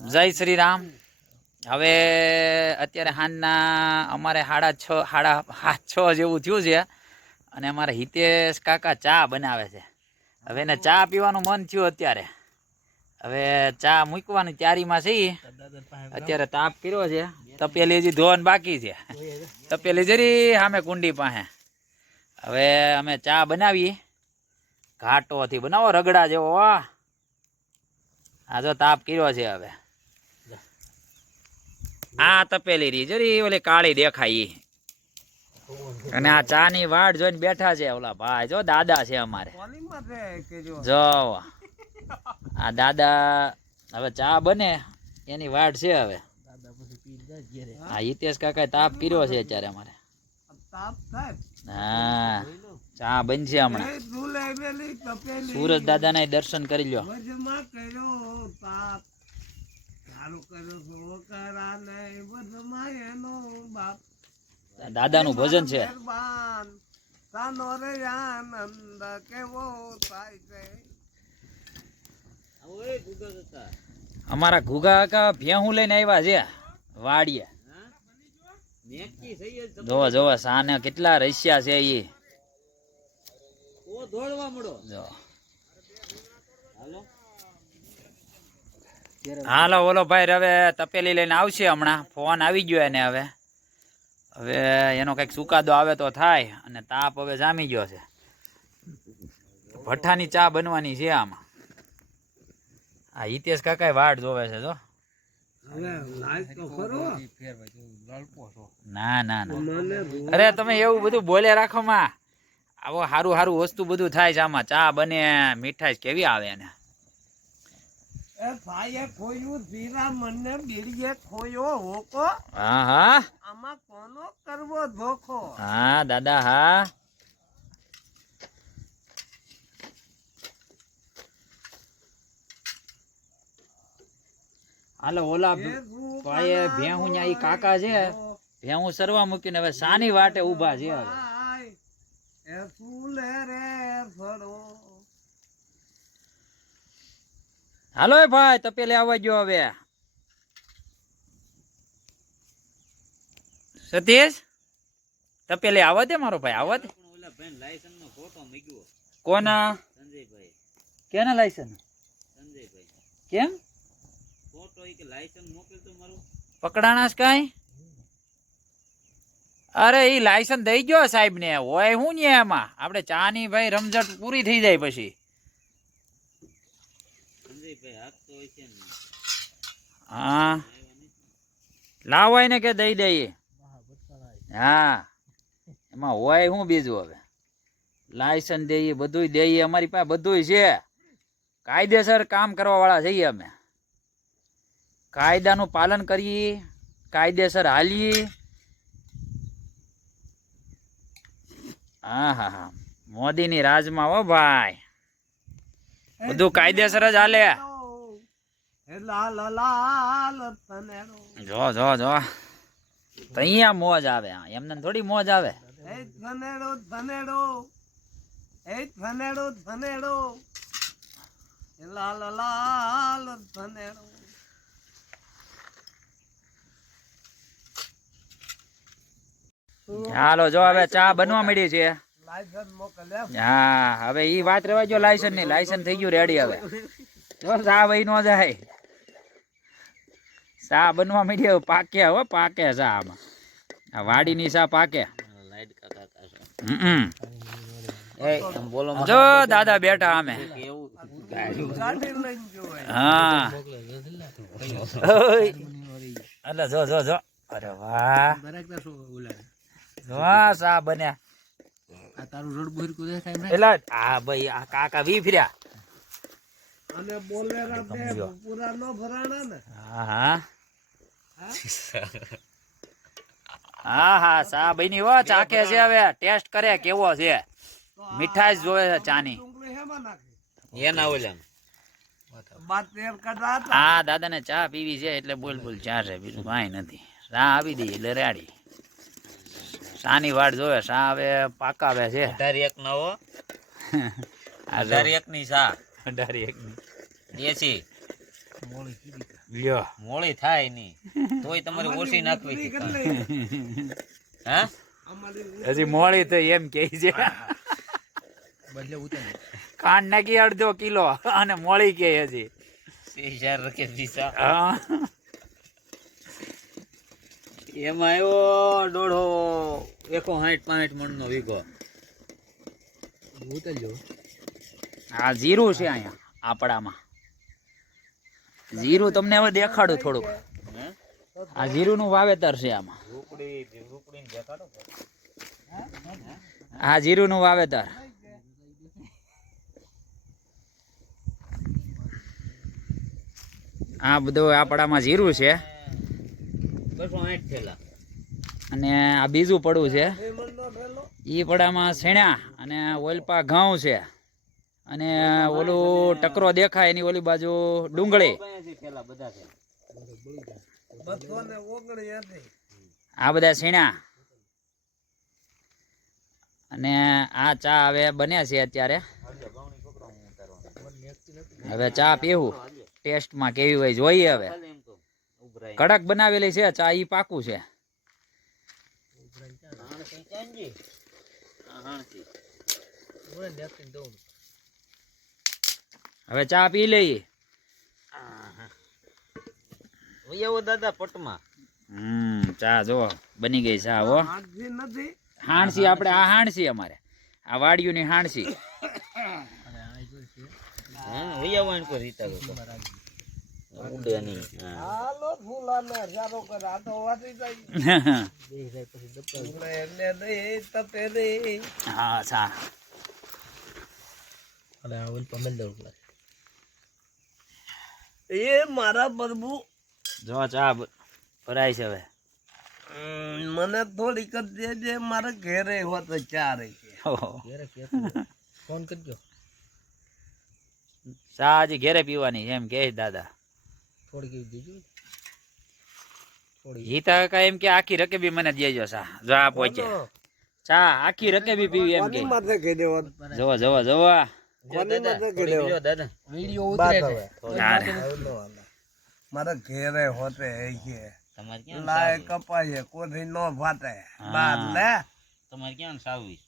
જય શ્રી રામ. હવે અત્યારે હાંજના અમારે 6:30 જેવું થયું છે અને અમારે હિતેશ કાકા ચા બનાવે છે. હવે એને ચા પીવાનું મન થયું અત્યારે. હવે ચા મૂકવાની તૈયારીમાં છીએ. અત્યારે તાપ કર્યો છે. તપેલી હજી ધોવાનું બાકી છે. તપેલી જરી સામે કુંડી પાસે. હવે અમે ચા બનાવીએ. ઘાટોથી બનાવો રગડા જેવો. આ જો તાપ કર્યો છે. હવે આ તપેલી રી જરી ઓલી કાળી દેખાય અને આ ચા ની વાડ જોઈને બેઠા છે ઓલા ભાઈ. જો દાદા છે અમારે. જો આ દાદા હવે ચા બને એની વાડ છે. હવે હા હિતેશ કાકા તાપ કર્યો છે અત્યારે અમારે. હા ચા બનશે હમણાં. સુરજ દાદા ના દર્શન કરી લ્યો. દાદા નું ભજન છે. અમારા ઘુગા કાકા ભેહું લઈને આવ્યા છે વાડીએ. જોવો જોવો સાને કેટલા રસ્યા છે ઈ. જો હાલો ઓલો ભાઈ હવે તપેલી લઈને આવશે હમણાં. ફોન આવી ગયો એને. હવે હવે એનો કઈક ચુકાદો આવે તો થાય. અને તાપ હવે જામી ગયો છે. ભઠ્ઠાની ચા બનવાની છે આમાં. આ હિતેશ કાકા વાડ જોવે છે. જો ના ના ના અરે તમે એવું બધું બોલે રાખો માં. આવો સારું સારું વસ્તુ બધું થાય છે આમાં. ચા બને મીઠાઈ કેવી આવે એને. હા હા હા દાદા હા. હાલો ઓલા ભાઈ ભેહું ઈ કાકા છે. ભેહું સરવા મૂકીને હવે સાની વાટે ઉભા છે. હવે હાલો ભાઈ તપેલી આવવા ગયો. હવે સતીશ તપેલી આવવા દે મારો ભાઈ. આવવા દે. કોના કેના લાયસન્સ? કેમ પકડાણા કઈ? અરે ઈ લાયસન્સ દઈ ગયો સાહેબ ને. હોય હું ને એમાં આપણે ચા ની ભાઈ રમઝટ પૂરી થઈ જાય પછી. હા લાવાય ને કે દઈ દઈએ. હા એમાં હોય હું બીજું. હવે લાયસન્સ દઈએ બધું દઈએ. અમારી પાસે બધું છે. કાયદેસર કામ કરવા વાળા છીએ અમે. કાયદાનું પાલન કરીએ. કાયદેસર હાલીએ. હા હા હા મોદીની રાજમાં હો ભાઈ. બધું કાયદેસર જ હાલે. જો જો જો અહીંયા મોજ આવે. એમને થોડી મોજ આવે. હાલો જો હવે ચા બનવા મળી છે. હા હવે ઈ વાત રેવા જો લાયસન્સ ની. લાયસન્સ થઈ ગયું રેડી. હવે જો ચા વહી નો જાય. ચા બનવા મળી. પાકે હો પાકે ચા આમાં. આ વાડીની ચા પાકે. જો દાદા બેઠા અમે. હા એટલે જો જો જો અરે વાહ વાહ ચા બન્યા. એટલે હા ભાઈ આ કાકા વી ફર્યા. હા હા હા ચા બની હો. ચાખે છે. હવે ટેસ્ટ કરે કેવો છે. મીઠાઈ જોવે છે ચાની. હા દાદા ને ચા પીવી છે એટલે બોલ બોલ ચા છે. બીજું કઈ નથી. ચા આપી દઈએ એટલે રેડી. સાની વાડ જોવે. સા હવે પાકાવે છે. 18 ની સા. 18 ની દેશી લ્યો મોળી થાય નહીં તોય તમારે ઓછી નાખવી છે હા હજી મોળી તો એમ કે છે કાંડ નાખી અડધો કિલો અને મોળી કે હજી 6000 રકે પીસા હા એમાં આવ્યો 160-65 મણ નો વીઘો આ જીરું છે અહીંયા આપડામાં જીરું તમને હવે દેખાડું થોડુંક આ જીરું નું વાવેતર છે આમાં આ જીરું નું વાવેતર આ બધું આપડામાં જીરું છે 260 થેલા અને આ બીજું પડવું છે ઈ પડામાં શેણા અને ઓલપા ઘઉં છે અને ઓલું ટકરો દેખાય એની ઓલી બાજુ ડુંગળી આ બધા શેણા અને આ ચા હવે બને છે અત્યારે હવે ચા પીવું ટેસ્ટમાં કેવી હોય જોઈએ હવે કડક બનાવેલી છે ચા ઈ પાકું છે હવે ચા પી લઈએ દાદા પટમાં ચા જો બની ગઈ ચા હો હાણસી આપણે આ હાણસી અમારે આ વાડિયુંની હાણસી હા ચા એ મારા પ્રભુ જો ચા ભરાય છે હવે મને થોડીક જ દેજે મારે ઘેરે હોત ચારે ફોન કરજો ચા હજી ઘેરે પીવાની એમ કે દાદા થોડી દેજો હિતા કાકા એમ કે આખી રકેબી મને દેજો ચા જો આ પહોંચે ચા આખી રકેબી પીવી એમ કે માથે કહી દેવા જોવા જોવા જોવા દાદા વિડિયો ઉતરે મારે ઘેરે હોતે છે તમારે ક્યાં લાય કપાય કોથી નો ફાટે બાદ લે તમારે ક્યાં સાવી